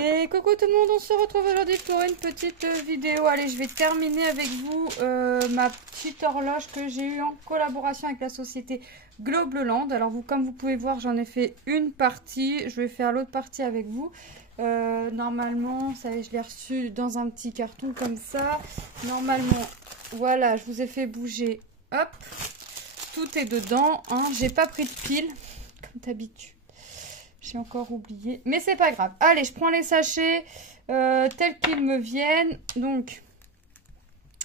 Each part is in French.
Et coucou tout le monde, on se retrouve aujourd'hui pour une petite vidéo. Allez, je vais terminer avec vous ma petite horloge que j'ai eue en collaboration avec la société Globleland. Alors vous, comme vous pouvez voir, j'en ai fait une partie. Je vais faire l'autre partie avec vous. Normalement, ça y est, je l'ai reçu dans un petit carton comme ça. Normalement, voilà, je vous ai fait bouger. Hop, tout est dedans. Hein. J'ai pas pris de pile, comme d'habitude. J'ai encore oublié, mais c'est pas grave. Allez, je prends les sachets tels qu'ils me viennent. Donc,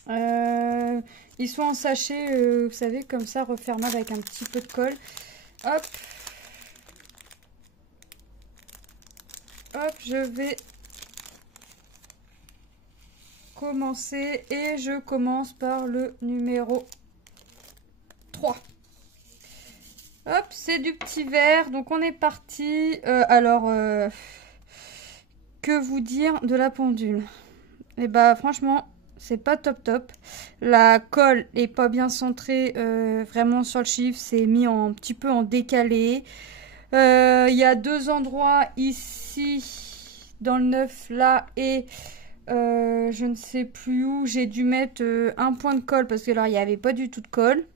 ils sont en sachet, vous savez, comme ça, refermable avec un petit peu de colle. Hop. Hop, je vais commencer et je commence par le numéro 3. Hop, c'est du petit verre, donc on est parti. Que vous dire de la pendule? Et bah franchement, c'est pas top top. La colle est pas bien centrée vraiment sur le chiffre, c'est mis un petit peu en décalé. Il y a deux endroits ici, dans le neuf là, et je ne sais plus où, j'ai dû mettre un point de colle parce que là il n'y avait pas du tout de colle.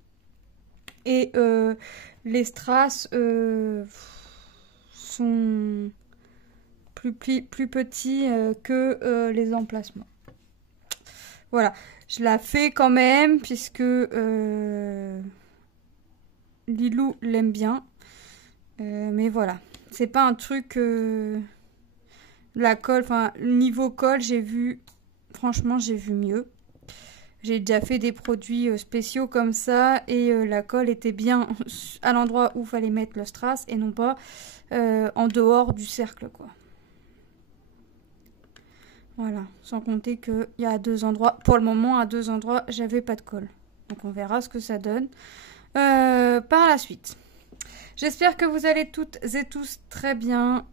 Et les strass sont plus petits que les emplacements. Voilà, je la fais quand même puisque Lilou l'aime bien. Mais voilà, c'est pas un truc... la colle, enfin, niveau colle, j'ai vu... Franchement, j'ai vu mieux. J'ai déjà fait des produits spéciaux comme ça et la colle était bien à l'endroit où il fallait mettre le strass et non pas en dehors du cercle, quoi. Voilà, sans compter qu'il y a deux endroits, pour le moment à deux endroits, j'avais pas de colle. Donc on verra ce que ça donne par la suite. J'espère que vous allez toutes et tous très bien.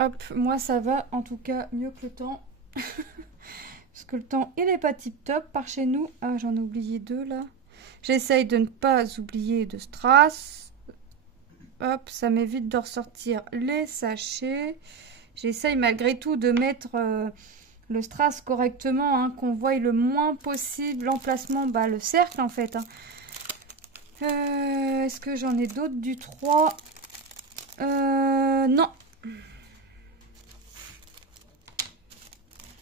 Hop, moi ça va en tout cas mieux que le temps. Parce que le temps, il n'est pas tip top par chez nous. Ah, j'en ai oublié deux là. J'essaye de ne pas oublier de strass. Hop, ça m'évite de ressortir les sachets. J'essaye malgré tout de mettre le strass correctement, hein, qu'on voie le moins possible l'emplacement, bah, le cercle en fait. Hein. Est-ce que j'en ai d'autres du 3? Non.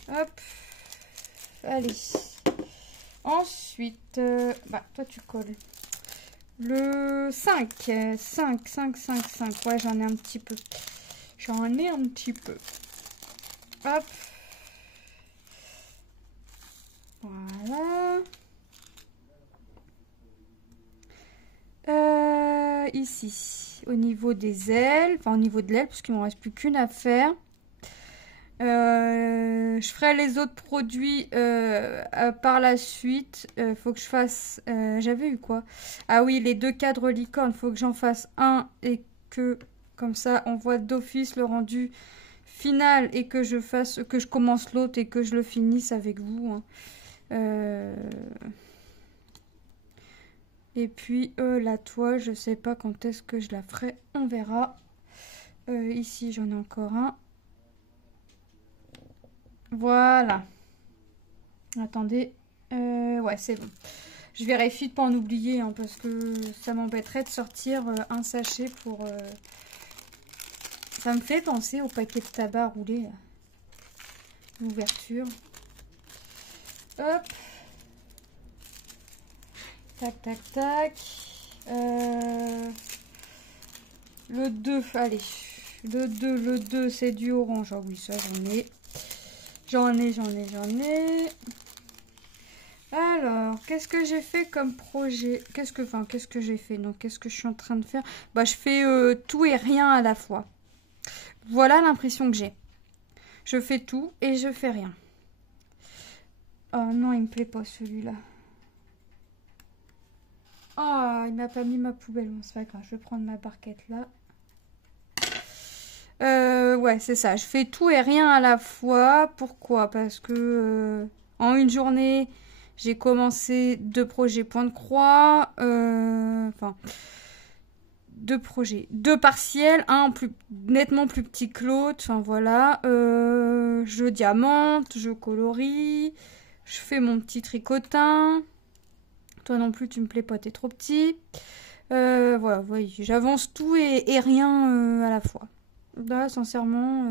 Hop. Allez. Ensuite, bah, toi tu colles. Le 5. 5. Ouais, j'en ai un petit peu. J'en ai un petit peu. Hop. Voilà. Ici, au niveau des ailes, enfin au niveau de l'aile, parce qu'il ne m'en reste plus qu'une à faire. Je ferai les autres produits par la suite. Faut que je fasse... j'avais eu quoi? Ah oui, les deux cadres licorne. Faut que j'en fasse un et que... Comme ça, on voit d'office le rendu final et que je fasse... Que je commence l'autre et que je le finisse avec vous. Hein. Et puis la toile, je sais pas quand est-ce que je la ferai. On verra. Ici, j'en ai encore un. Voilà. Attendez. Ouais, c'est bon. Je vérifie de pas en oublier, hein, parce que ça m'embêterait de sortir un sachet pour... Ça me fait penser au paquet de tabac roulé. L'ouverture. Hop. Tac, tac, tac. Le 2, allez. Le 2, c'est du orange. Ah oui, ça, j'en ai. J'en ai. Alors, qu'est-ce que j'ai fait comme projet? Qu'est-ce que j'ai fait? Donc, qu'est-ce que je suis en train de faire? Bah, je fais tout et rien à la fois. Voilà l'impression que j'ai. Je fais tout et je fais rien. Oh non, il me plaît pas celui-là. Oh, il m'a pas mis ma poubelle. Bon, c'est pas grave, je vais prendre ma barquette là. Ouais, c'est ça. Je fais tout et rien à la fois. Pourquoi? Parce que en une journée, j'ai commencé 2 projets point de croix. Enfin, deux projets. Deux partiels, un nettement plus petit que l'autre. Enfin voilà. Je diamante, je colorie. Je fais mon petit tricotin. Toi non plus, tu me plais pas, t'es trop petit. Voilà, voyez, j'avance tout et rien à la fois. Là, sincèrement,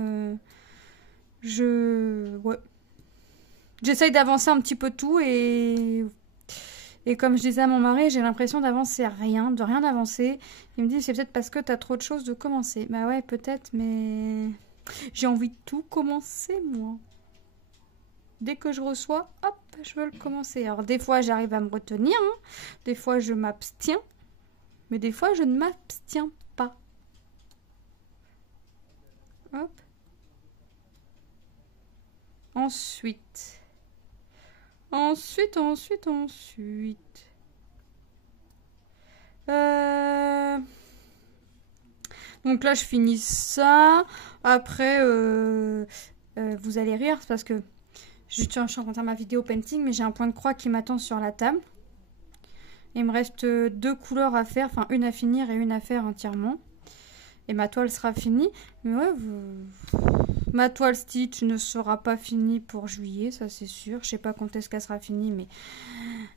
ouais. J'essaye d'avancer un petit peu tout et comme je disais à mon mari, j'ai l'impression d'avancer rien, de rien avancer. Il me dit, c'est peut-être parce que t'as trop de choses de commencer. Bah ouais, peut-être, mais j'ai envie de tout commencer, moi. Dès que je reçois, hop, je veux le commencer. Alors des fois, j'arrive à me retenir, hein. Des fois, je m'abstiens. Mais des fois, je ne m'abstiens pas. Hop. Ensuite. Donc là, je finis ça. Après, vous allez rire parce que je suis en train de faire ma vidéo painting, mais j'ai un point de croix qui m'attend sur la table. Il me reste deux couleurs à faire, enfin une à finir et une à faire entièrement. Et ma toile sera finie. Mais ouais, ma toile Stitch ne sera pas finie pour juillet, ça c'est sûr. Je sais pas quand est-ce qu'elle sera finie, mais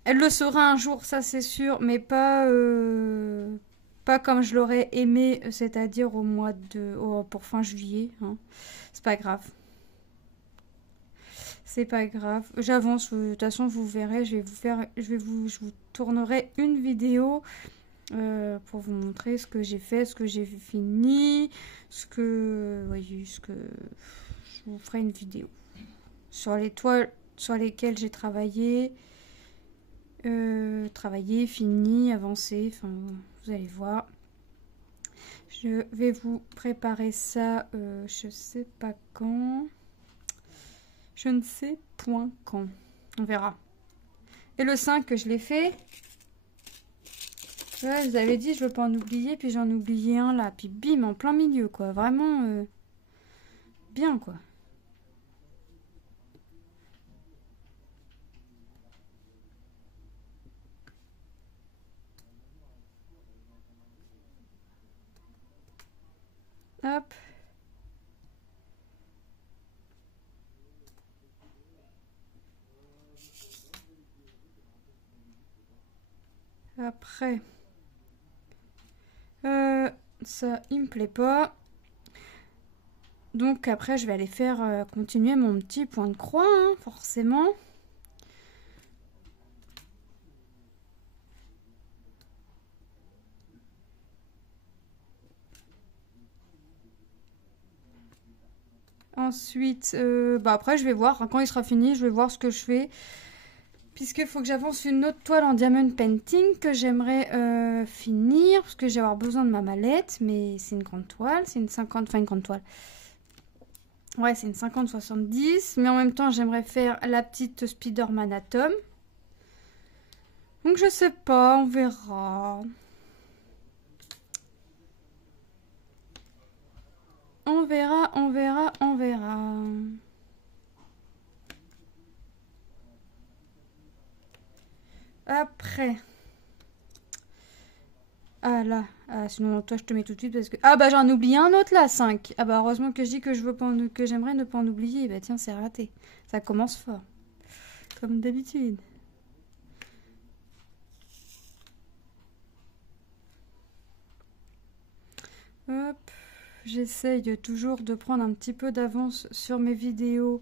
elle le sera un jour, ça c'est sûr. Mais pas comme je l'aurais aimé, c'est-à-dire pour fin juillet. Hein. C'est pas grave. C'est pas grave. J'avance. De toute façon, vous verrez. Je vous tournerai une vidéo pour vous montrer ce que j'ai fait, ce que j'ai fini, voyez, je vous ferai une vidéo sur les toiles sur lesquelles j'ai travaillé, fini, avancé. Enfin, vous allez voir. Je vais vous préparer ça. Je sais pas quand. Je ne sais point quand. On verra. Et le 5 que je l'ai fait. Ouais, je vous avais dit, je veux pas en oublier. Puis j'en ai oublié un là. Puis bim, en plein milieu, quoi. Vraiment bien, quoi. Hop. Après, ça, il me plaît pas. Donc après, je vais aller faire continuer mon petit point de croix, hein, forcément. Ensuite, après, je vais voir. Hein, quand il sera fini, je vais voir ce que je fais. Puisqu'il faut que j'avance une autre toile en diamond painting que j'aimerais finir. Parce que j'ai avoir besoin de ma mallette. Mais c'est une grande toile. C'est une 50... Enfin, une grande toile. Ouais, c'est une 50-70. Mais en même temps, j'aimerais faire la petite Spider-Man Atom. Donc, je sais pas. On verra. On verra, on verra, on verra. Après. Ah là, sinon toi je te mets tout de suite parce que... Ah bah j'en oublie un autre là, 5. Ah bah heureusement que je dis que je veux pas que j'aimerais ne pas en oublier. Bah tiens, c'est raté. Ça commence fort. Comme d'habitude. Hop. J'essaye toujours de prendre un petit peu d'avance sur mes vidéos.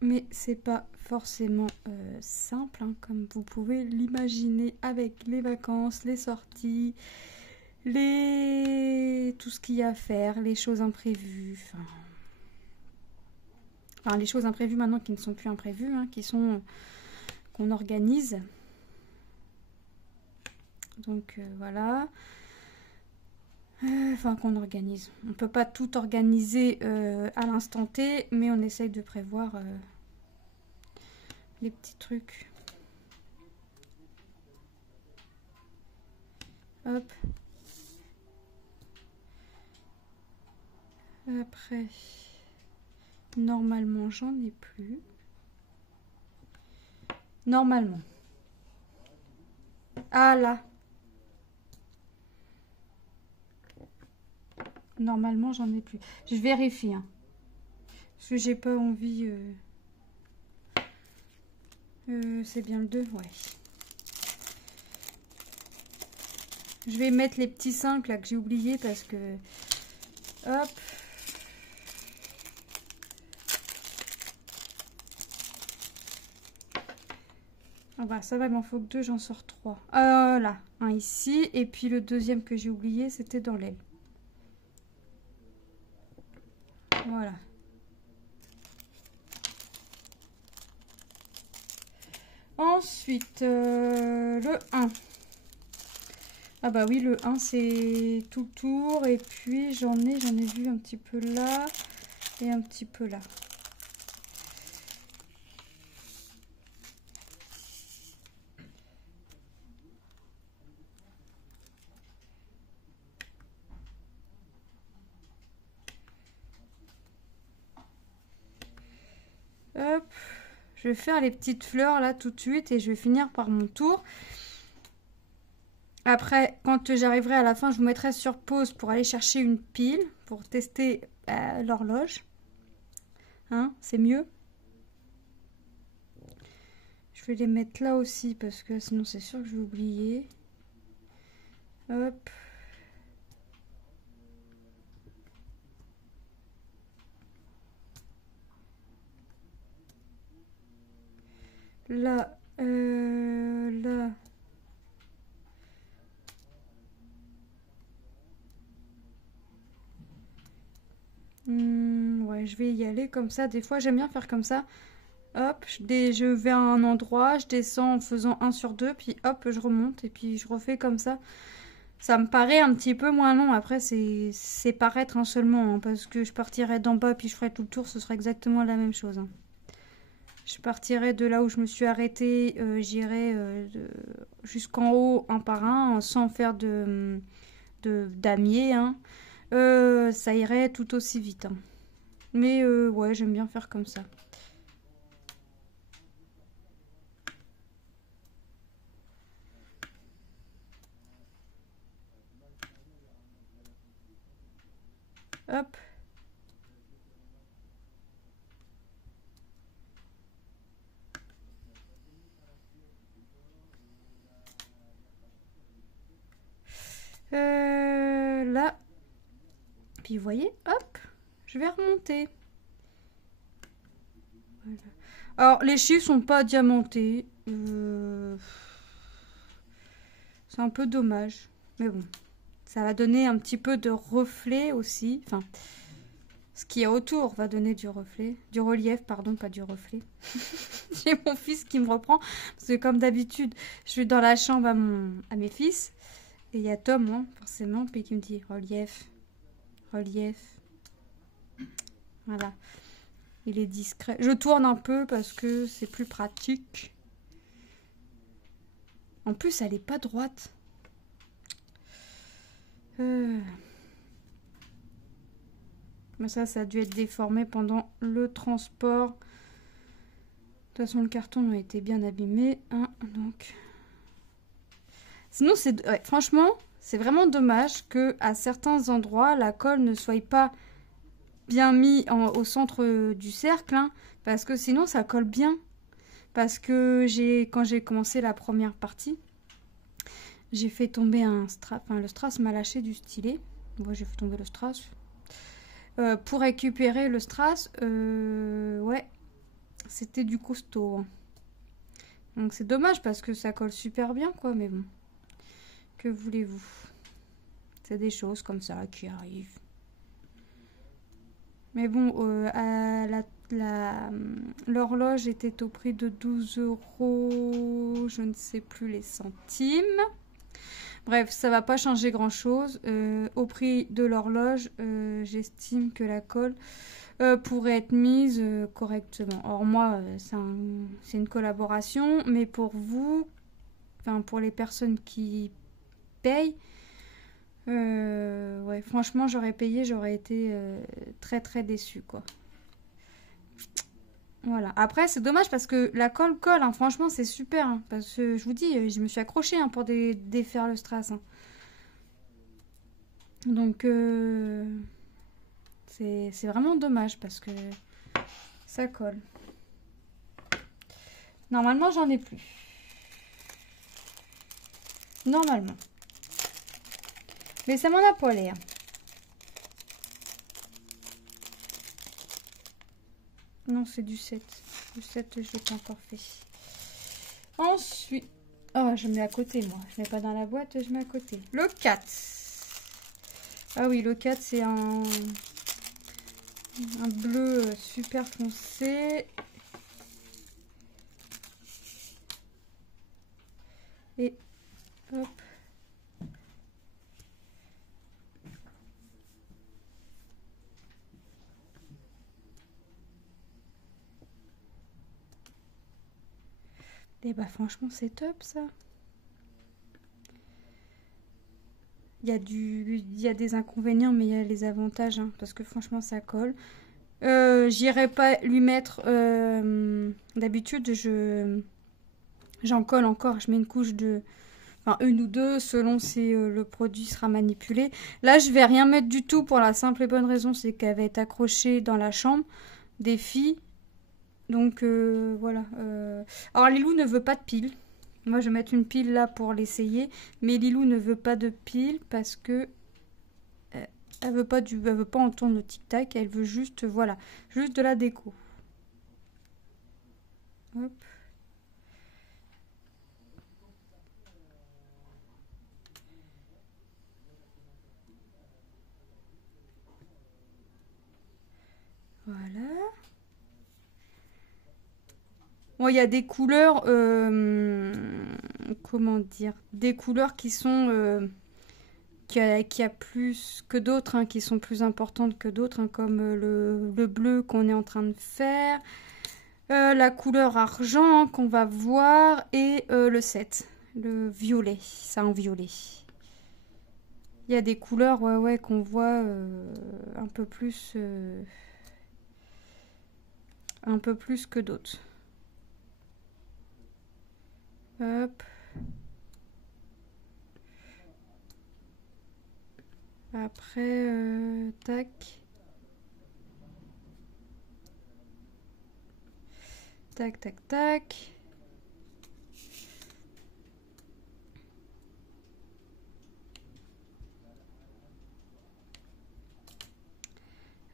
Mais c'est pas forcément simple, hein, comme vous pouvez l'imaginer avec les vacances, les sorties, tout ce qu'il y a à faire, les choses imprévues. Enfin, les choses imprévues maintenant qui ne sont plus imprévues, hein, qu'on organise. Donc voilà. Enfin, qu'on organise. On ne peut pas tout organiser à l'instant T, mais on essaye de prévoir les petits trucs. Hop. Après, normalement, j'en ai plus. Normalement. Ah là. Normalement, j'en ai plus. Je vérifie, hein. Parce que j'ai pas envie... c'est bien le 2, ouais. Je vais mettre les petits 5 là que j'ai oublié parce que... Hop. Ah bah ça va, il m'en faut que 2, j'en sors 3. Là, un ici. Et puis le deuxième que j'ai oublié, c'était dans l'aile. Voilà. Ensuite, le 1. Ah bah oui, le 1, c'est tout le tour. Et puis j'en ai vu un petit peu là et un petit peu là. Hop, je vais faire les petites fleurs là tout de suite et je vais finir par mon tour. Après, quand j'arriverai à la fin, je vous mettrai sur pause pour aller chercher une pile pour tester l'horloge. Hein, c'est mieux. Je vais les mettre là aussi parce que sinon c'est sûr que je vais oublier. Hop. Là, là. Ouais, je vais y aller comme ça. Des fois, j'aime bien faire comme ça. Hop, je vais à un endroit, je descends en faisant 1 sur 2, puis hop, je remonte et puis je refais comme ça. Ça me paraît un petit peu moins long. Après, c'est paraître seulement, hein, parce que je partirais d'en bas puis je ferais tout le tour, ce serait exactement la même chose. Hein. Je partirai de là où je me suis arrêtée, j'irai jusqu'en haut un par un, sans faire damier. Hein. Ça irait tout aussi vite. Hein. Mais ouais, j'aime bien faire comme ça. Hop. Là. Puis vous voyez, hop, je vais remonter. Voilà. Alors, les chiffres sont pas diamantés. C'est un peu dommage. Mais bon, ça va donner un petit peu de reflet aussi. Enfin, ce qui est autour va donner du reflet. Du relief, pardon, pas du reflet. J'ai mon fils qui me reprend. Parce que comme d'habitude, je suis dans la chambre à mes fils. Et il y a Tom, hein, forcément, puis qui me dit relief, relief. Voilà. Il est discret. Je tourne un peu parce que c'est plus pratique. En plus, elle n'est pas droite. Mais ça a dû être déformé pendant le transport. De toute façon, le carton a été bien abîmé. Hein, donc... Sinon, ouais, franchement, c'est vraiment dommage que à certains endroits, la colle ne soit pas bien mise au centre du cercle, hein, parce que sinon, ça colle bien. Parce que quand j'ai commencé la première partie, j'ai fait tomber un strass. Enfin, le strass m'a lâché du stylet. Moi, j'ai fait tomber le strass. Pour récupérer le strass, ouais, c'était du costaud. Hein. Donc, c'est dommage parce que ça colle super bien, quoi, mais bon. Que voulez-vous? C'est des choses comme ça qui arrivent. Mais bon, l'horloge était au prix de 12 €, je ne sais plus les centimes. Bref, ça va pas changer grand-chose. Au prix de l'horloge, j'estime que la colle pourrait être mise correctement. Or moi, c'est une collaboration, mais pour vous, enfin pour les personnes qui paye. Ouais, franchement, j'aurais payé, j'aurais été très très déçue, quoi. Voilà. Après, c'est dommage parce que la colle colle, hein. Franchement, c'est super. Hein, parce que je vous dis, je me suis accrochée, hein, pour défaire le strass. Hein. Donc, c'est vraiment dommage parce que ça colle. Normalement, j'en ai plus. Normalement. Mais ça m'en a pas l'air. Non, c'est du 7. Le 7, je l'ai pas encore fait. Ensuite... Oh, je mets à côté, moi. Je mets pas dans la boîte, je mets à côté. Le 4. Ah oui, le 4, c'est un bleu super foncé. Et hop. Et bah franchement, c'est top ça. Il y a des inconvénients, mais il y a les avantages, hein, parce que franchement, ça colle. J'irai pas lui mettre... D'habitude, j'en colle encore. Je mets une couche de... Enfin, une ou deux, selon si le produit sera manipulé. Là, je vais rien mettre du tout pour la simple et bonne raison, c'est qu'elle va être accrochée dans la chambre des filles. Donc, voilà. Alors, Lilou ne veut pas de pile. Moi, je vais mettre une pile là pour l'essayer. Mais Lilou ne veut pas de pile parce que elle veut pas entendre le tic-tac. Elle veut juste, voilà, juste de la déco. Hop. Voilà. Bon, il y a des couleurs, comment dire, des couleurs qui sont, qui a plus que d'autres, hein, qui sont plus importantes que d'autres, hein, comme le bleu qu'on est en train de faire, la couleur argent hein, qu'on va voir, et le 7, le violet, ça en violet. Il y a des couleurs, ouais, qu'on voit un peu plus que d'autres. Hop. Après, tac. Tac, tac, tac.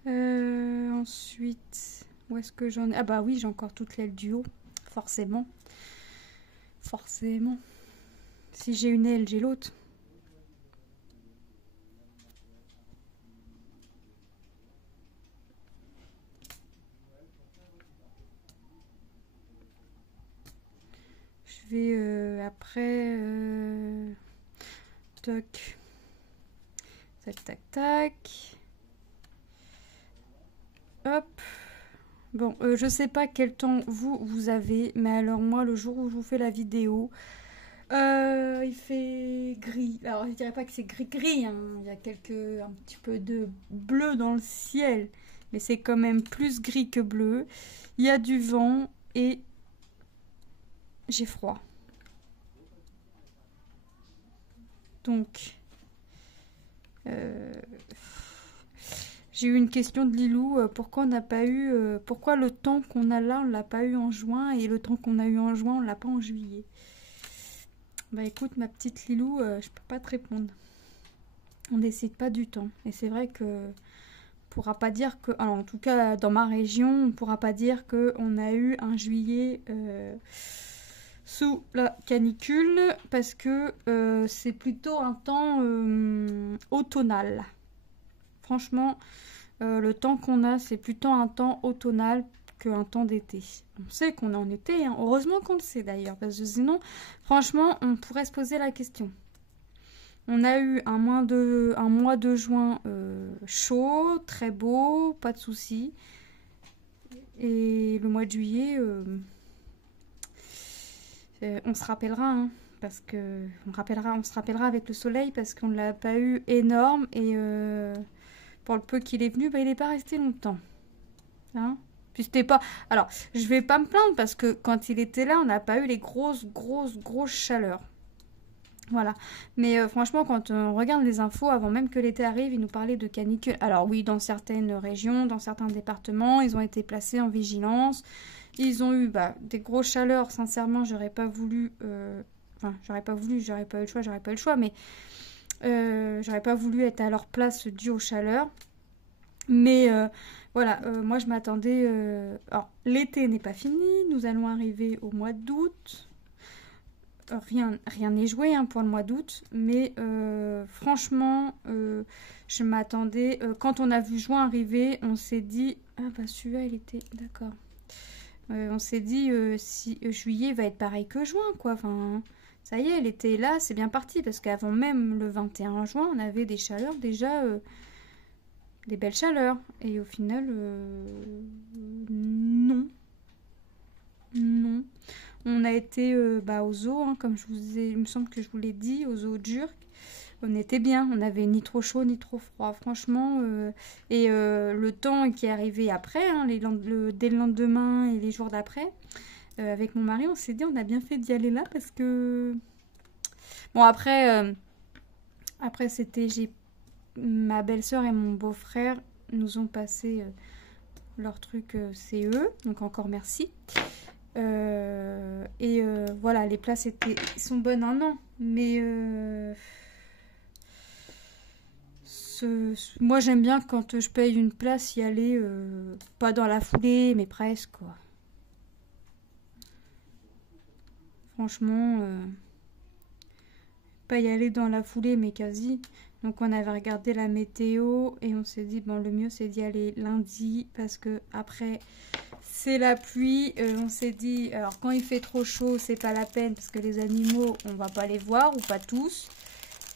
Ensuite, où est-ce que j'en ai? Ah bah oui, j'ai encore toute l'aile du haut, forcément. Forcément. Si j'ai une aile, j'ai l'autre. Je vais après... Tac. Tac, tac, tac. Hop. Bon, je sais pas quel temps vous avez, mais alors moi, le jour où je vous fais la vidéo, il fait gris. Alors, je dirais pas que c'est gris-gris, hein. Il y a un petit peu de bleu dans le ciel, mais c'est quand même plus gris que bleu. Il y a du vent et j'ai froid. Donc, j'ai eu une question de Lilou, pourquoi on n'a pas eu, pourquoi le temps qu'on a là, on l'a pas eu en juin, et le temps qu'on a eu en juin, on l'a pas en juillet. Bah écoute, ma petite Lilou, je peux pas te répondre. On décide pas du temps. Et c'est vrai que on pourra pas dire que, alors en tout cas dans ma région, on pourra pas dire que on a eu un juillet sous la canicule, parce que c'est plutôt un temps automnal. Franchement, le temps qu'on a, c'est plutôt un temps automnal qu'un temps d'été. On sait qu'on est en été, hein. Heureusement qu'on le sait d'ailleurs, parce que sinon, franchement, on pourrait se poser la question. On a eu un mois de juin chaud, très beau, pas de soucis. Et le mois de juillet, on se rappellera, hein, parce que on se rappellera avec le soleil, parce qu'on ne l'a pas eu énorme, et pour le peu qu'il est venu, bah, il n'est pas resté longtemps. Hein? Puis c'était pas... Alors, je vais pas me plaindre, parce que quand il était là, on n'a pas eu les grosses chaleurs. Voilà. Mais franchement, quand on regarde les infos, avant même que l'été arrive, ils nous parlaient de canicule. Alors oui, dans certaines régions, dans certains départements, ils ont été placés en vigilance. Ils ont eu des grosses chaleurs. Sincèrement, j'aurais pas voulu... Enfin, j'aurais pas voulu, j'aurais pas eu le choix, mais j'aurais pas voulu être à leur place dû aux chaleurs. Mais voilà, moi je m'attendais... Alors, l'été n'est pas fini, nous allons arriver au mois d'août. Rien n'est joué hein, pour le mois d'août, mais franchement, je m'attendais... quand on a vu juin arriver, on s'est dit... Ah bah celui-là, il était... D'accord. On s'est dit, si juillet va être pareil que juin, quoi. Enfin, ça y est, l'été est là, c'est bien parti, parce qu'avant même le 21 juin, on avait des chaleurs déjà... des belles chaleurs. Et au final, non. Non. On a été au zoo, hein, comme il me semble que je vous l'ai dit, au zoo de Jurk. On était bien, on n'avait ni trop chaud ni trop froid, franchement. Et le temps qui est arrivé après, hein, dès le lendemain et les jours d'après, avec mon mari, on s'est dit on a bien fait d'y aller là parce que... Bon, après c'était... Ma belle-sœur et mon beau-frère nous ont passé leur truc CE, donc encore merci. Voilà, les places sont bonnes un an, mais moi j'aime bien quand je paye une place y aller, pas dans la foulée, mais presque quoi. Franchement, pas y aller dans la foulée, mais quasi. Donc on avait regardé la météo et on s'est dit bon le mieux c'est d'y aller lundi parce que après c'est la pluie. On s'est dit alors quand il fait trop chaud c'est pas la peine parce que les animaux on va pas les voir ou pas tous.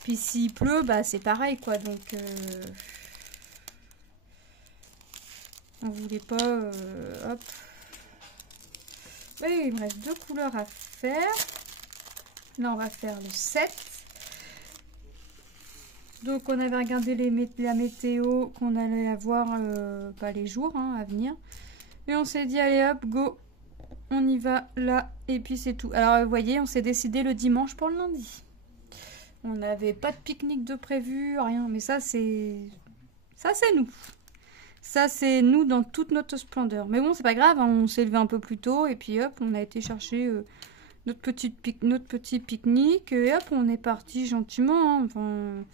Puis s'il pleut c'est pareil quoi donc on voulait pas hop. Oui il me reste 2 couleurs à faire. Là on va faire le 7. Donc on avait regardé la météo qu'on allait avoir les jours hein, à venir. Et on s'est dit allez hop, go, on y va là et puis c'est tout. Alors vous voyez, on s'est décidé le dimanche pour le lundi. On n'avait pas de pique-nique de prévu, rien. Mais ça c'est nous. Ça c'est nous dans toute notre splendeur. Mais bon c'est pas grave, hein, on s'est levé un peu plus tôt et puis hop, on a été chercher notre petit pique-nique et hop, on est parti gentiment. Hein, enfin...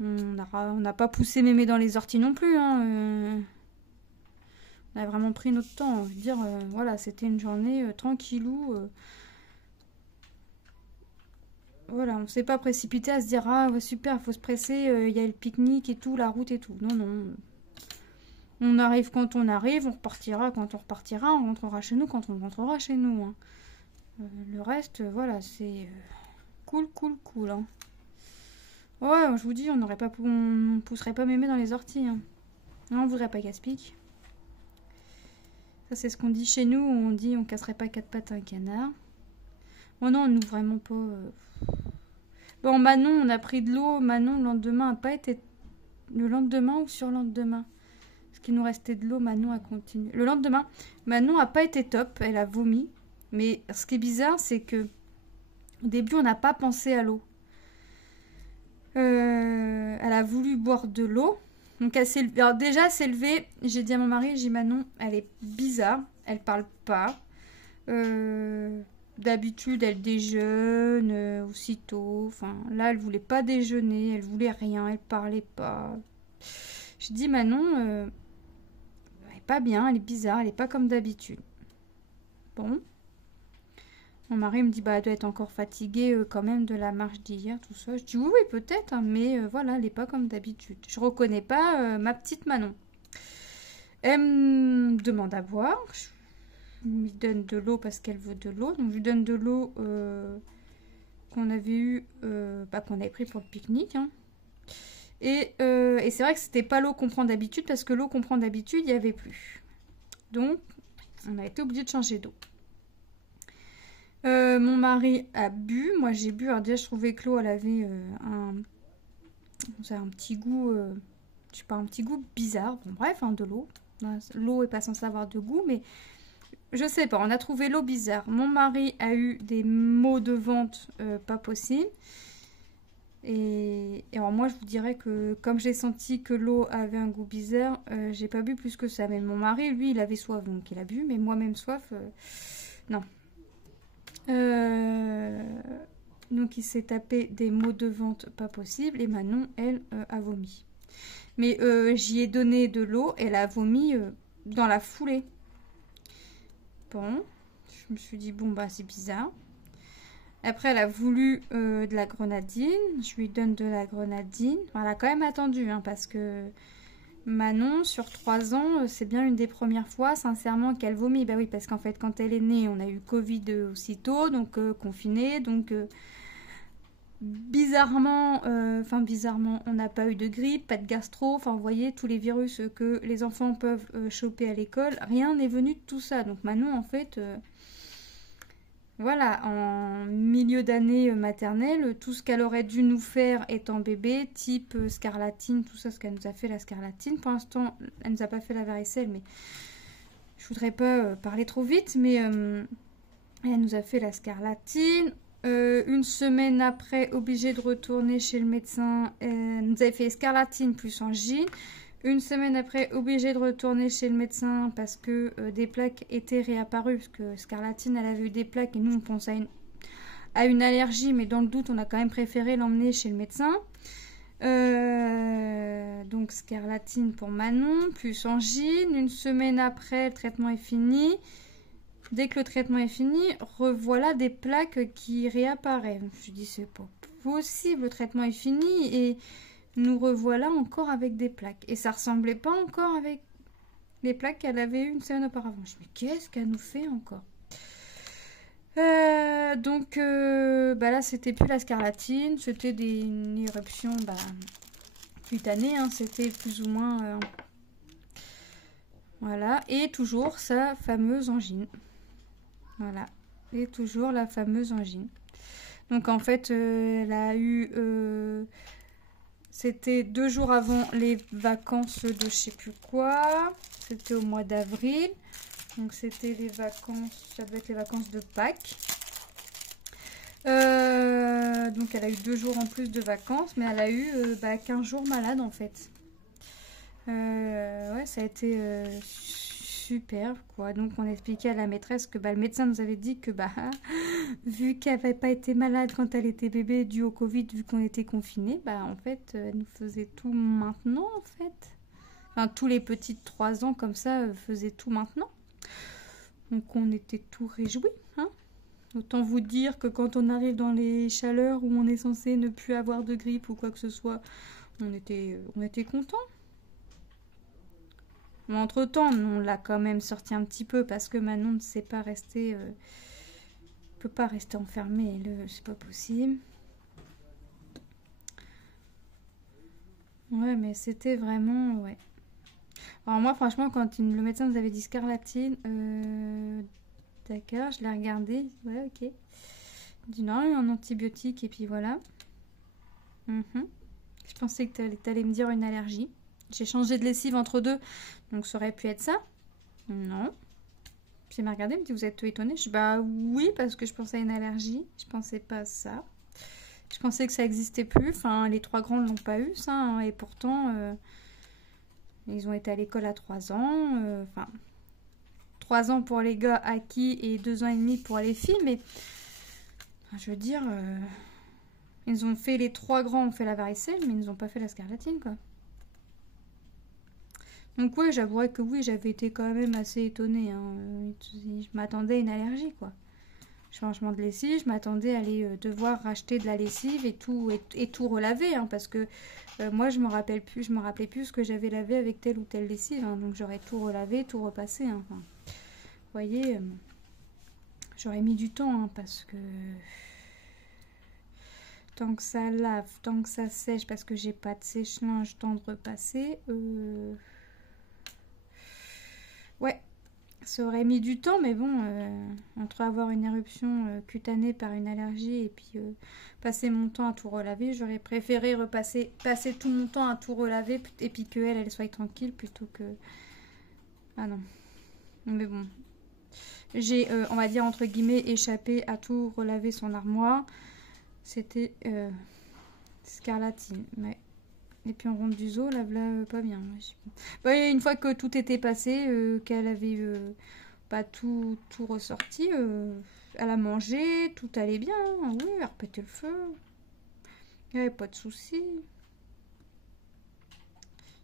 On n'a pas poussé mémé dans les orties non plus. Hein. On a vraiment pris notre temps. Je veux dire, voilà, c'était une journée tranquillou. Voilà, on ne s'est pas précipité à se dire ah ouais, super, il faut se presser, il y a le pique-nique et tout, la route et tout. Non, non. On arrive quand on arrive, on repartira quand on repartira, on rentrera chez nous quand on rentrera chez nous. Hein. Le reste, voilà, c'est cool. Hein. Ouais, je vous dis, on pousserait pas mémé dans les orties. Hein. Non, on voudrait pas gaspiller. Ça, c'est ce qu'on dit chez nous. On dit on casserait pas 4 pattes à un canard. Oh non, nous, vraiment pas. Bon, Manon, on a pris de l'eau. Manon, le lendemain, a pas été... Le lendemain ou sur le lendemain? Parce qu'il nous restait de l'eau, Manon a continué. Le lendemain, Manon a pas été top. Elle a vomi. Mais ce qui est bizarre, c'est que au début, on n'a pas pensé à l'eau. Elle a voulu boire de l'eau. Donc elle s'est levée. Alors déjà, elle s'est levée. J'ai dit à mon mari, j'ai dit Manon, elle est bizarre. Elle parle pas. D'habitude, elle déjeune aussitôt. Enfin, là, elle voulait pas déjeuner. Elle voulait rien. Elle parlait pas. J'ai dit Manon, elle est pas bien. Elle est bizarre. Elle est pas comme d'habitude. Bon. Mon mari me dit, elle doit être encore fatiguée quand même de la marche d'hier, tout ça. Je dis, oui, peut-être, hein, mais voilà, elle n'est pas comme d'habitude. Je reconnais pas ma petite Manon. Elle me demande à boire. Je lui donne de l'eau parce qu'elle veut de l'eau. Donc, je lui donne de l'eau qu'on avait eu, qu'on avait pris pour le pique-nique. Hein. Et c'est vrai que c'était pas l'eau qu'on prend d'habitude parce que l'eau qu'on prend d'habitude, il n'y avait plus. Donc, on a été obligé de changer d'eau. Mon mari a bu, moi j'ai bu. Alors déjà je trouvais que l'eau elle avait un petit goût, je sais pas, un petit goût bizarre. Bon bref, hein, de l'eau. L'eau est pas censée avoir de goût, mais je sais pas, on a trouvé l'eau bizarre. Mon mari a eu des maux de ventre pas possibles. Et alors moi, je vous dirais que comme j'ai senti que l'eau avait un goût bizarre, j'ai pas bu plus que ça. Mais mon mari, lui, il avait soif, donc il a bu. Mais moi-même soif, non. Euh, donc il s'est tapé des maux de ventre pas possibles. Et Manon, elle, a vomi. Mais j'y ai donné de l'eau, elle a vomi dans la foulée. Bon, je me suis dit, bon, bah c'est bizarre. Après, elle a voulu de la grenadine. Je lui donne de la grenadine. Enfin, elle a quand même attendu, hein, parce que Manon, sur 3 ans, c'est bien une des premières fois, sincèrement, qu'elle vomit. Bah oui, parce qu'en fait, quand elle est née, on a eu Covid aussitôt, donc confiné. Donc, bizarrement, on n'a pas eu de grippe, pas de gastro. Enfin, vous voyez, tous les virus que les enfants peuvent choper à l'école, rien n'est venu de tout ça. Donc, Manon, en fait... voilà, en milieu d'année maternelle, tout ce qu'elle aurait dû nous faire étant bébé, type scarlatine, tout ça, ce qu'elle nous a fait la scarlatine. Pour l'instant, elle nous a pas fait la varicelle, mais je voudrais pas parler trop vite, mais elle nous a fait la scarlatine. Une semaine après, obligée de retourner chez le médecin, elle nous avait fait scarlatine plus angine. Une semaine après, obligée de retourner chez le médecin parce que des plaques étaient réapparues. Parce que Scarlatine, elle avait eu des plaques et nous, on pense à une allergie. Mais dans le doute, on a quand même préféré l'emmener chez le médecin. Donc Scarlatine pour Manon, plus angine. Une semaine après, le traitement est fini. Dès que le traitement est fini, revoilà des plaques qui réapparaissent. Je me suis dit, c'est pas possible, le traitement est fini et... nous revoilà encore avec des plaques. Et ça ressemblait pas encore avec les plaques qu'elle avait eues une semaine auparavant. Je me dis, qu'est-ce qu'elle nous fait encore? Donc, là, c'était plus la scarlatine. C'était une éruption cutanée. Hein, c'était plus ou moins... voilà. Et toujours sa fameuse angine. Voilà. Et toujours la fameuse angine. Donc, en fait, elle a eu... c'était 2 jours avant les vacances de je sais plus quoi. C'était au mois d'avril. Donc c'était les vacances, ça devait être les vacances de Pâques. Donc elle a eu 2 jours en plus de vacances, mais elle a eu 15 jours malade en fait. Ouais, ça a été super quoi. Donc on a expliqué à la maîtresse que le médecin nous avait dit que vu qu'elle n'avait pas été malade quand elle était bébé dû au Covid, vu qu'on était confinés, en fait elle nous faisait tout maintenant en fait. Enfin tous les petits de 3 ans comme ça faisaient tout maintenant. Donc on était tout réjouis, hein. Autant vous dire que quand on arrive dans les chaleurs où on est censé ne plus avoir de grippe ou quoi que ce soit, on était contents. Mais entre-temps, on l'a quand même sorti un petit peu parce que Manon ne sait pas rester... peut pas rester enfermée, c'est pas possible. Ouais, mais c'était vraiment... ouais. Alors moi, franchement, quand le médecin nous avait dit scarlatine... d'accord, je l'ai regardé. Ouais, ok. Il dit non, un antibiotique et puis voilà. Je pensais que t'allais me dire une allergie. J'ai changé de lessive entre deux, donc ça aurait pu être ça. Non. Puis il m'a regardé, il me dit, vous êtes étonnée? Je dis, oui, parce que je pensais à une allergie. Je pensais pas à ça. Je pensais que ça existait plus. Enfin, les 3 grands ne l'ont pas eu, ça. Hein, et pourtant, ils ont été à l'école à 3 ans. 3 ans pour les gars acquis et 2 ans et demi pour les filles. Mais, je veux dire, ils ont fait, les 3 grands ont fait la varicelle, mais ils n'ont pas fait la scarlatine, quoi. Donc oui, j'avouerais que oui, j'avais été quand même assez étonnée. Hein. Je m'attendais à une allergie, quoi. Changement de lessive, je m'attendais à aller devoir racheter de la lessive et tout relaver, hein, parce que moi je me rappelais plus ce que j'avais lavé avec telle ou telle lessive, hein, donc j'aurais tout relavé, tout repassé. Hein, enfin, vous voyez, j'aurais mis du temps, hein, parce que tant que ça lave, tant que ça sèche, parce que j'ai pas de sèche-linge, temps de repasser. Ouais, ça aurait mis du temps, mais bon, entre avoir une éruption cutanée par une allergie et puis passer mon temps à tout relaver, j'aurais préféré passer tout mon temps à tout relaver et puis qu'elle soit tranquille plutôt que... Ah non. Mais bon. j'ai, on va dire entre guillemets, échappé à tout relaver son armoire. C'était scarlatine. Mais... Et puis on rentre du zoo, là, pas bien. Bah, une fois que tout était passé, qu'elle avait pas tout ressorti, elle a mangé, tout allait bien. Oui, elle a repété le feu. Il n'y avait pas de souci.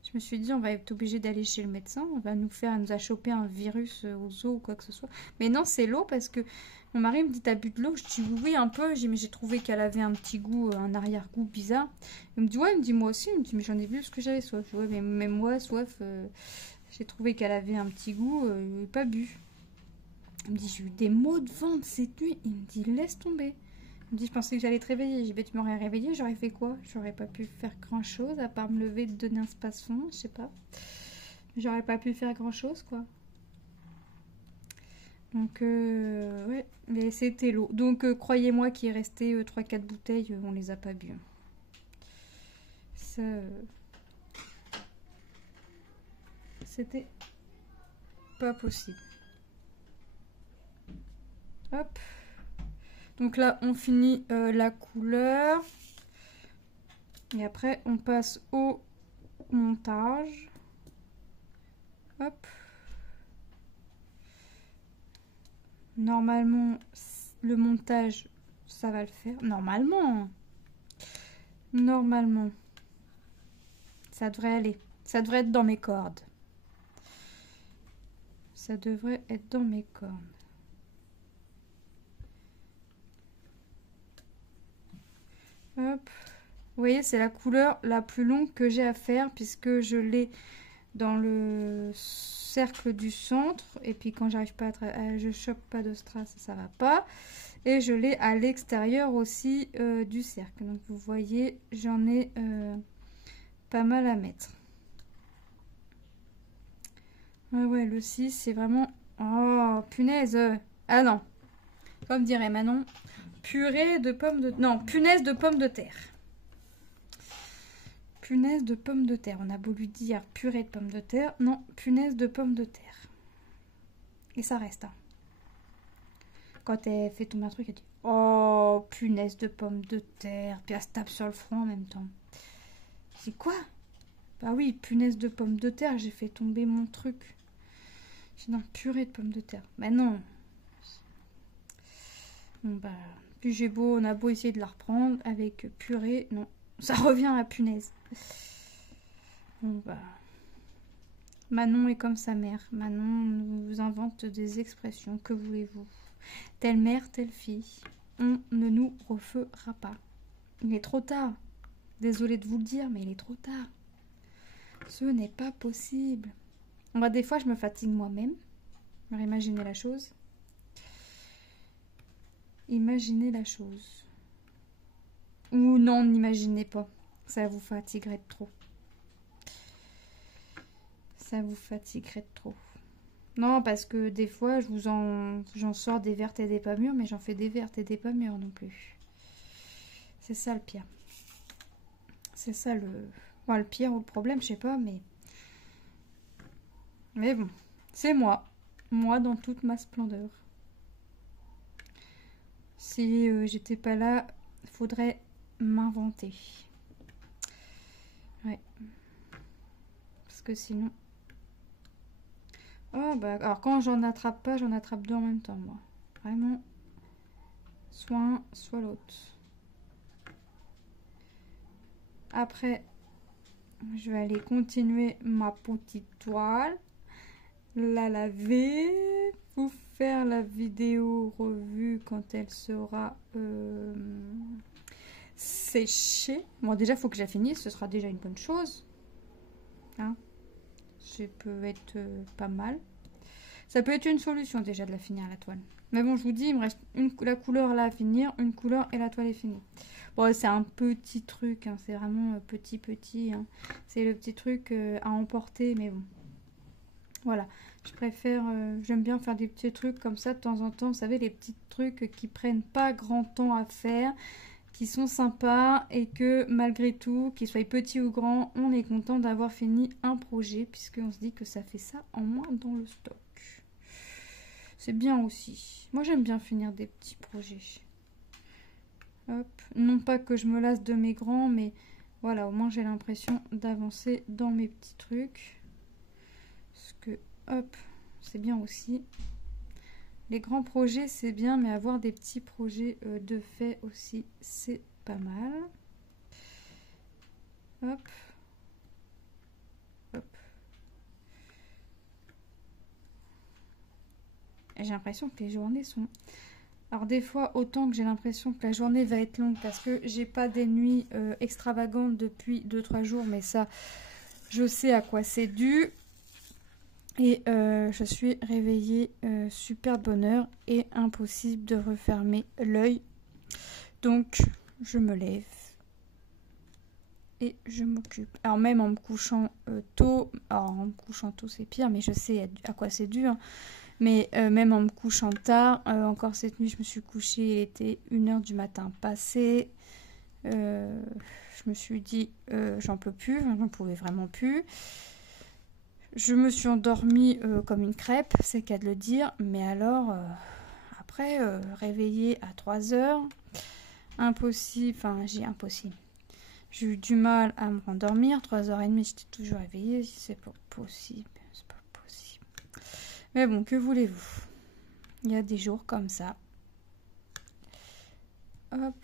Je me suis dit, on va être obligé d'aller chez le médecin. On va nous a chopé un virus au zoo ou quoi que ce soit. Mais non, c'est l'eau parce que mon mari me dit, t'as bu de l'eau? Je dis, oui, un peu. Mais j'ai trouvé qu'elle avait un petit goût, un arrière-goût bizarre. Il me dit, ouais, il me dit, moi aussi. Il me dit, mais j'en ai bu parce que j'avais soif. Ouais, mais même moi, soif, j'ai trouvé qu'elle avait un petit goût, pas bu. Il me dit, j'ai eu des maux de ventre cette nuit. Il me dit, laisse tomber. Il me dit, je pensais que j'allais te réveiller. J'ai dit, tu m'aurais réveillé, j'aurais fait quoi? J'aurais pas pu faire grand chose à part me lever, te donner un spasson, je sais pas. J'aurais pas pu faire grand chose, quoi. Donc, ouais, mais c'était l'eau. Donc, croyez-moi qu'il est resté 3-4 bouteilles, on les a pas bu. Ça, c'était pas possible. Hop. Donc là, on finit la couleur. Et après, on passe au montage. Hop. Normalement, le montage, ça va le faire. Normalement. Normalement. Ça devrait aller. Ça devrait être dans mes cordes. Ça devrait être dans mes cordes. Hop. Vous voyez, c'est la couleur la plus longue que j'ai à faire puisque je l'ai dans le cercle du centre. Et puis quand j'arrive pas je chope pas de strass, ça va pas. Et je l'ai à l'extérieur aussi du cercle. Donc vous voyez, j'en ai pas mal à mettre. Ouais, le 6, c'est vraiment... Oh, punaise. Ah non. Comme dirait Manon, purée de pommes de... Non, punaise de pommes de terre. Punaise de pommes de terre. On a beau lui dire purée de pommes de terre. Non, punaise de pommes de terre. Et ça reste. Hein. Quand elle fait tomber un truc, elle dit oh, punaise de pommes de terre. Puis elle se tape sur le front en même temps. C'est quoi? Bah oui, punaise de pommes de terre. J'ai fait tomber mon truc. J'ai dit non, purée de pommes de terre. Bah non. Bon bah, puis on a beau essayer de la reprendre avec purée. Non, ça revient à punaise. Bon bah... Manon est comme sa mère. Manon nous invente des expressions. Que voulez-vous? Telle mère, telle fille. On ne nous refera pas. Il est trop tard. Désolée de vous le dire, mais il est trop tard. Ce n'est pas possible. Moi, des fois, je me fatigue moi-même. Alors, imaginez la chose. Imaginez la chose. Ou non, n'imaginez pas. Ça vous fatiguerait de trop. Ça vous fatiguerait de trop. Non, parce que des fois, j'en sors des vertes et des pas mûres, mais j'en fais des vertes et des pas mûres non plus. C'est ça le pire. C'est ça le pire ou le problème, je sais pas, mais... Mais bon, c'est moi. Moi dans toute ma splendeur. Si j'étais pas là, il faudrait m'inventer. Ouais. Parce que sinon... Oh bah, alors quand j'en attrape pas, j'en attrape deux en même temps, moi. Vraiment, soit un, soit l'autre. Après, je vais aller continuer ma petite toile. La laver. Vous faire la vidéo revue quand elle sera séchée. Bon, déjà, il faut que j'ai fini. Ce sera déjà une bonne chose. Hein? Ça peut être pas mal. Ça peut être une solution déjà de la finir la toile. Mais bon, je vous dis, il me reste la couleur là à finir, une couleur et la toile est finie. Bon, c'est un petit truc, hein, c'est vraiment petit. Hein. C'est le petit truc à emporter, mais bon. Voilà, je préfère, j'aime bien faire des petits trucs comme ça de temps en temps. Vous savez, les petits trucs qui prennent pas grand temps à faire, qui sont sympas et que malgré tout, qu'ils soient petits ou grands, on est content d'avoir fini un projet puisqu'on se dit que ça fait ça en moins dans le stock. C'est bien aussi. Moi, j'aime bien finir des petits projets. Hop. Non pas que je me lasse de mes grands, mais voilà, au moins j'ai l'impression d'avancer dans mes petits trucs. Parce que, hop, c'est bien aussi. Les grands projets, c'est bien, mais avoir des petits projets de fait aussi, c'est pas mal. Hop. Hop. J'ai l'impression que les journées sont... Alors des fois, autant que j'ai l'impression que la journée va être longue parce que j'ai pas des nuits extravagantes depuis 2-3 jours, mais ça, je sais à quoi c'est dû. Et je suis réveillée super de bonne heure et impossible de refermer l'œil. Donc, je me lève et je m'occupe. Alors même en me couchant tôt, alors en me couchant tôt c'est pire, mais je sais à quoi c'est dû, hein. Mais même en me couchant tard, encore cette nuit je me suis couchée, il était 1h du matin passé. Je me suis dit, j'en peux plus, j'en pouvais vraiment plus. Je me suis endormie comme une crêpe, c'est qu'à de le dire. Mais alors, après, réveillée à 3h, impossible, enfin j'ai impossible. J'ai eu du mal à me rendormir, 3h30 j'étais toujours réveillée, c'est pas possible, c'est pas possible. Mais bon, que voulez-vous? Il y a des jours comme ça. Hop.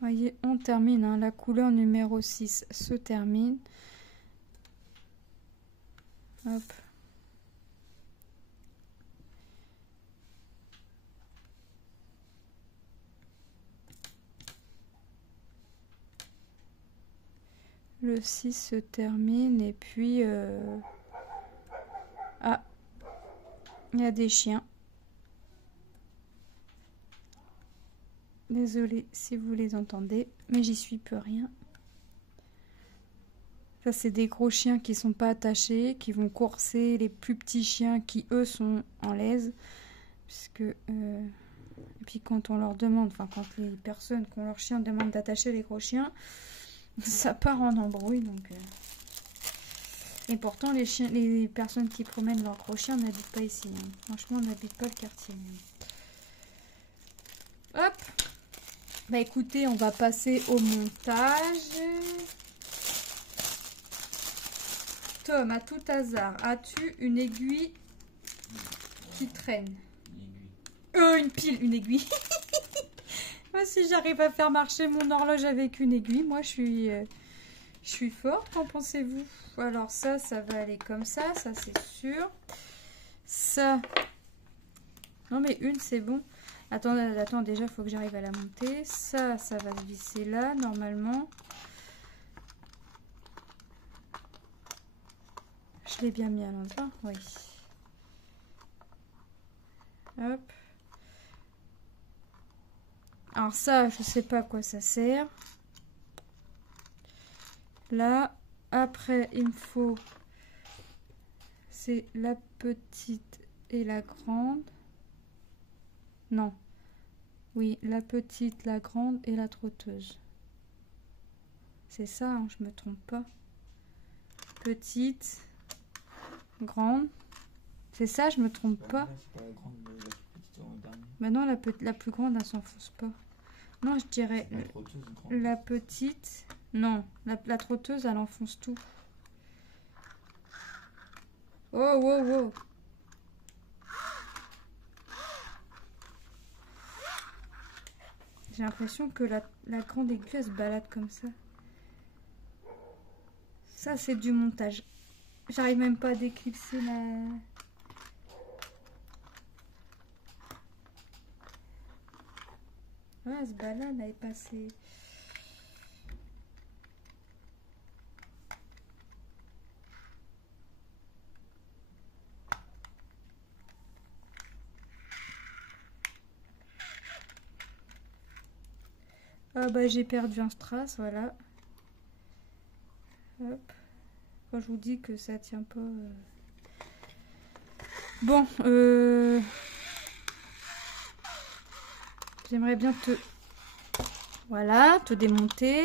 Voyez, on termine, hein. La couleur numéro 6 se termine. Hop. Le 6 se termine et puis... Ah, il y a des chiens. Désolée si vous les entendez, mais j'y suis plus rien. Ça, c'est des gros chiens qui sont pas attachés, qui vont courser les plus petits chiens qui, eux, sont en laisse. Puisque... Et puis quand on leur demande, enfin quand les personnes qui ont leurs chiens demandent d'attacher les gros chiens, ça part en embrouille. Donc, Et pourtant, les personnes qui promènent leurs gros chiens n'habitent pas ici, hein. Franchement, on n'habite pas le quartier. Hop. Bah écoutez, on va passer au montage. Tom, à tout hasard, as-tu une aiguille qui traîne? Une pile, une aiguille. Moi, si j'arrive à faire marcher mon horloge avec une aiguille, moi je suis forte, qu'en pensez-vous? Alors ça va aller comme ça c'est sûr. Ça, non mais une c'est bon. Attends, déjà il faut que j'arrive à la monter. Ça va se visser là normalement. Je l'ai bien mis à l'endroit, oui. Hop. Alors ça, je sais pas à quoi ça sert. Là, après, il me faut... C'est la petite et la grande. Non. Oui, la petite, la grande et la trotteuse. C'est ça, hein, je me trompe pas. Petite, grande. C'est ça, je me trompe pas. Bah non, la plus grande, elle s'enfonce pas. Non, je dirais la petite. Non, la trotteuse, elle enfonce tout. Oh, wow, wow. J'ai l'impression que la grande aiguille, elle se balade comme ça. Ça, c'est du montage. J'arrive même pas à déclipser la... Ouais, elle se balade, elle est passée... Ah bah j'ai perdu un strass, voilà. Hop. Quand je vous dis que ça tient pas... Bon, j'aimerais bien te... Voilà, te démonter.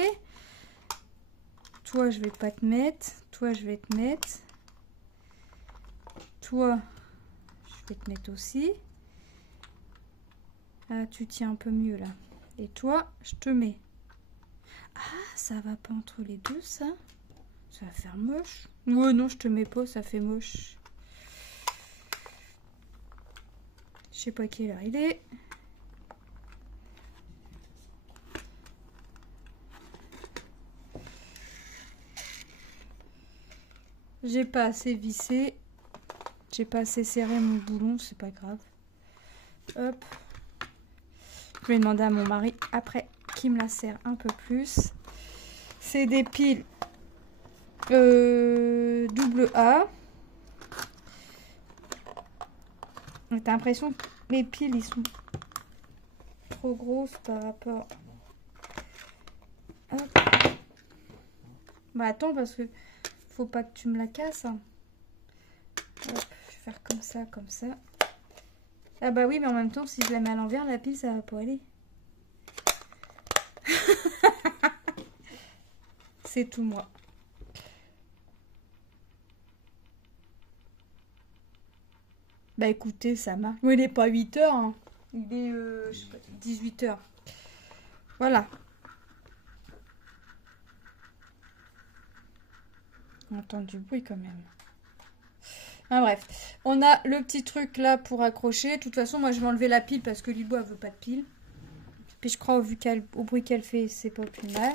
Toi, je vais pas te mettre. Toi, je vais te mettre. Toi, je vais te mettre aussi. Ah, tu tiens un peu mieux là. Et toi, je te mets. Ah, ça va pas entre les deux, ça? Ça va faire moche. Ouais, non, je te mets pas, ça fait moche. Je sais pas quelle heure il est. J'ai pas assez vissé. J'ai pas assez serré mon boulon, c'est pas grave. Hop. Je vais demander à mon mari après qu'il me la serre un peu plus. C'est des piles double A. T'as l'impression que les piles ils sont trop grosses par rapport. Hop. Bah attends parce que faut pas que tu me la casses. Hein. Hop, je vais faire comme ça, comme ça. Ah bah oui, mais en même temps, si je la mets à l'envers, la pile, ça va pas aller. C'est tout moi. Bah écoutez, ça marche. Oui, il n'est pas 8 h. Hein. Il est je sais pas, 18 h. Voilà. On entend du bruit quand même. Ah, bref, on a le petit truc là pour accrocher. De toute façon, moi je vais enlever la pile parce que Lilou elle veut pas de pile. Puis je crois au bruit qu'elle fait, c'est pas plus mal.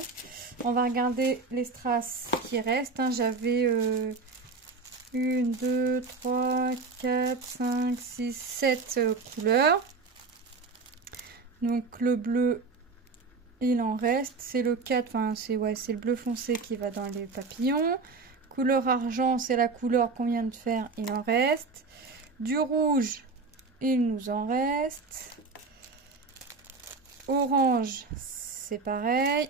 On va regarder les strass qui restent. Hein. J'avais 1, 2, 3, 4, 5, 6, 7 couleurs. Donc le bleu, il en reste. C'est le 4, enfin c'est le bleu foncé qui va dans les papillons. Couleur argent, c'est la couleur qu'on vient de faire, il en reste. Du rouge, il nous en reste. Orange, c'est pareil.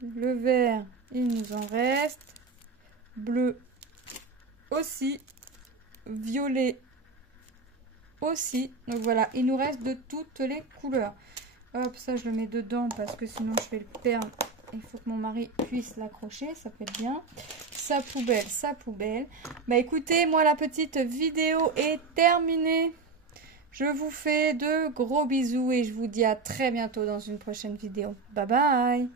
Le vert, il nous en reste. Bleu aussi. Violet aussi. Donc voilà, il nous reste de toutes les couleurs. Hop, ça je le mets dedans parce que sinon je vais le perdre. Il faut que mon mari puisse l'accrocher, ça peut être bien. Sa poubelle, sa poubelle. Bah écoutez, moi la petite vidéo est terminée. Je vous fais de gros bisous et je vous dis à très bientôt dans une prochaine vidéo. Bye bye!